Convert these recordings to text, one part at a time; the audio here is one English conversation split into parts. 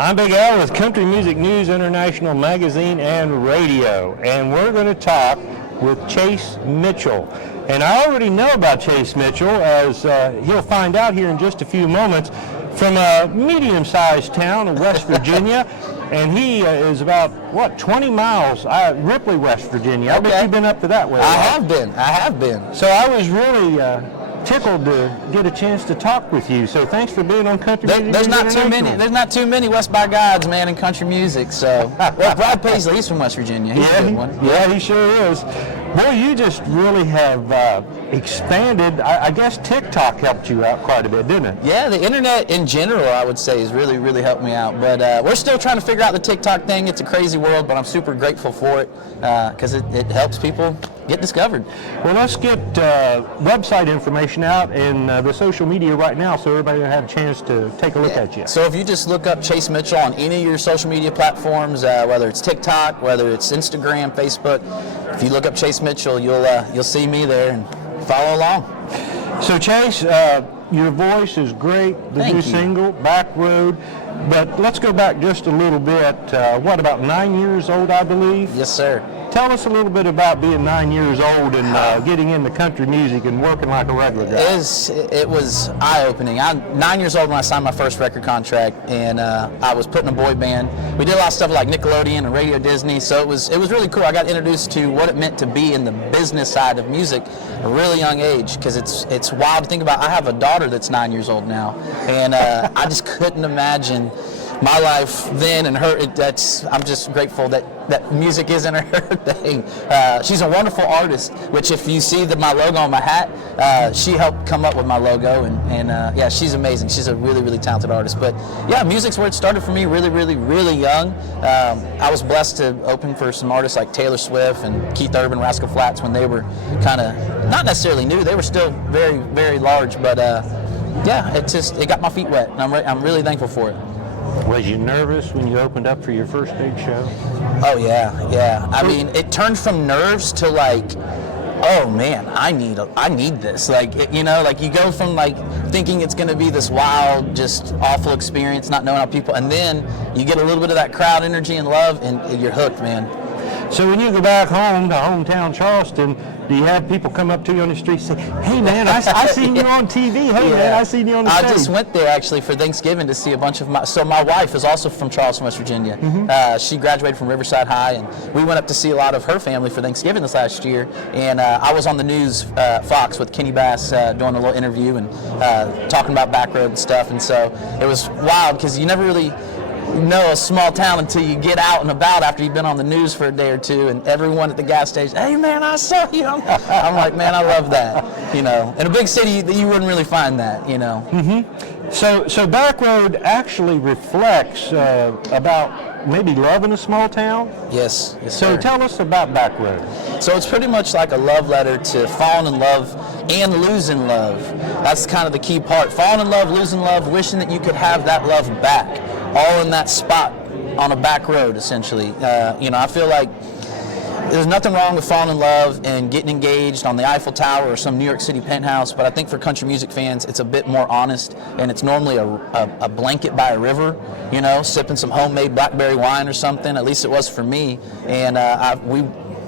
I'm Big Al with Country Music News International Magazine and Radio, and we're going to talk with Chase Mitchell. And I already know about Chase Mitchell, as he'll find out here in just a few moments, from a medium-sized town in West Virginia. And he is about, 20 miles, Ripley, West Virginia. I bet you've been up to that way. I have been. So I was really tickled to get a chance to talk with you. So thanks for being on Country Music. There's not too many West by Gods, man, in country music. So, well, Brad Paisley, he's from West Virginia. He's a good one. Yeah, he sure is. Boy, you just really have expanded. I guess TikTok helped you out quite a bit, didn't it? Yeah, the internet in general, I would say, has really, really helped me out. But we're still trying to figure out the TikTok thing. It's a crazy world, but I'm super grateful for it because it helps people get discovered. Well, let's get website information out and the social media right now so everybody will have a chance to take a look at you. So if you just look up Chase Mitchell on any of your social media platforms, whether it's TikTok, whether it's Instagram, Facebook, if you look up Chase Mitchell, you'll see me there and follow along. So Chase, your voice is great. The new single, Back Road. But let's go back just a little bit. About 9 years old, I believe? Yes, sir. Tell us a little bit about being 9 years old and getting into country music and working like a regular guy. It was eye-opening. I'm 9 years old when I signed my first record contract, and I was put in a boy band. We did a lot of stuff like Nickelodeon and Radio Disney, so it was really cool. I got introduced to what it meant to be in the business side of music at a really young age, because it's wild to think about. I have a daughter that's 9 years old now, and I just couldn't imagine my life then and her. I'm just grateful that music isn't her thing. She's a wonderful artist, which if you see my logo on my hat, she helped come up with my logo, and yeah, she's amazing. She's a really, really talented artist. But yeah, music's where it started for me really, really, really young. I was blessed to open for some artists like Taylor Swift and Keith Urban, Rascal Flatts, when they were kind of not necessarily new. They were still very, very large, but yeah, it got my feet wet, and I'm really thankful for it. Was you nervous when you opened up for your first big show? Oh yeah. I mean, it turned from nerves to like, oh man, I need this. Like, you go from like thinking it's going to be this wild, just awful experience, not knowing how people, and then you get a little bit of that crowd energy and love, and you're hooked, man. So when you go back home to hometown Charleston, do you have people come up to you on the street and say, hey man, I seen you on TV, hey man, I seen you on the stage? I just went there actually for Thanksgiving to see a bunch of my wife is also from Charleston, West Virginia. Mm-hmm. She graduated from Riverside High, and we went up to see a lot of her family for Thanksgiving this last year, and I was on the news, Fox, with Kenny Bass doing a little interview and talking about Back Road and stuff, and so it was wild because you never really know a small town until you get out and about after you've been on the news for a day or two, and everyone at the gas station, hey man, I saw you. I'm like, man, I love that. In a big city you wouldn't really find that. Mm-hmm. So Back Road actually reflects about maybe love in a small town? Yes, so sir. Tell us about Back Road. So it's pretty much like a love letter to falling in love and losing love. That's kind of the key part. Falling in love, losing love, wishing that you could have that love back. All in that spot on a back road, essentially. I feel like there's nothing wrong with falling in love and getting engaged on the Eiffel Tower or some New York City penthouse, but I think for country music fans, it's a bit more honest, and it's normally a blanket by a river, sipping some homemade blackberry wine or something. At least it was for me, and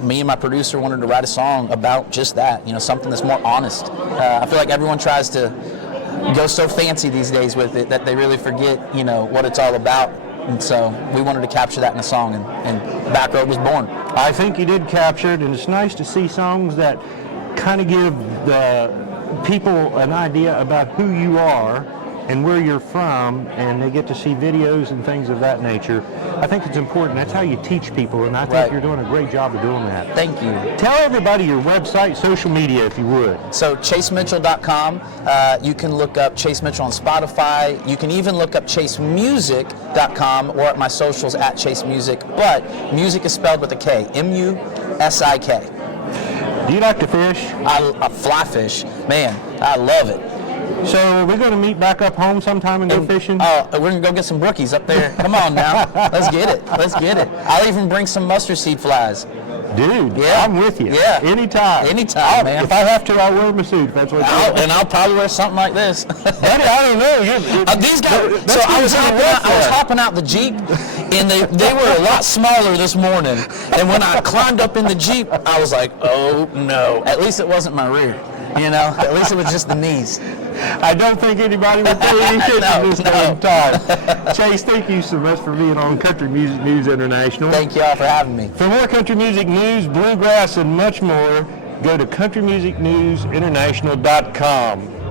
me and my producer wanted to write a song about just that, something that's more honest. I feel like everyone tries to go so fancy these days with it that they really forget, what it's all about. And so we wanted to capture that in a song, and Back Road was born. I think you did capture it, and it's nice to see songs that kind of give the people an idea about who you are and where you're from, and they get to see videos and things of that nature. I think it's important. That's how you teach people, and I think you're doing a great job of doing that. Thank you. Tell everybody your website, social media, if you would. So chasemitchell.com. You can look up Chase Mitchell on Spotify. You can even look up chasemusic.com or at my socials at Chase Music. But music is spelled with a K, M-U-S-I-K. Do you like to fish? I fly fish. Man, I love it. So we're going to meet back up home sometime and go fishing? Oh, we're going to go get some brookies up there. Come on now. Let's get it. I'll even bring some mustard seed flies. Dude, Yeah. I'm with you. Yeah. Anytime. Anytime, man. If I have to, I'll wear my suit. If that's what I'll probably wear something like this. Buddy, I don't know. These guys. So I was hopping out the Jeep, and they were a lot smaller this morning. And when I climbed up in the Jeep, I was like, oh no. At least it wasn't my rear. You know, at least it was just the knees. I don't think anybody would pay any attention No, this damn time. Chase, thank you so much for being on Country Music News International. Thank y'all for having me. For more country music news, bluegrass, and much more, go to countrymusicnewsinternational.com.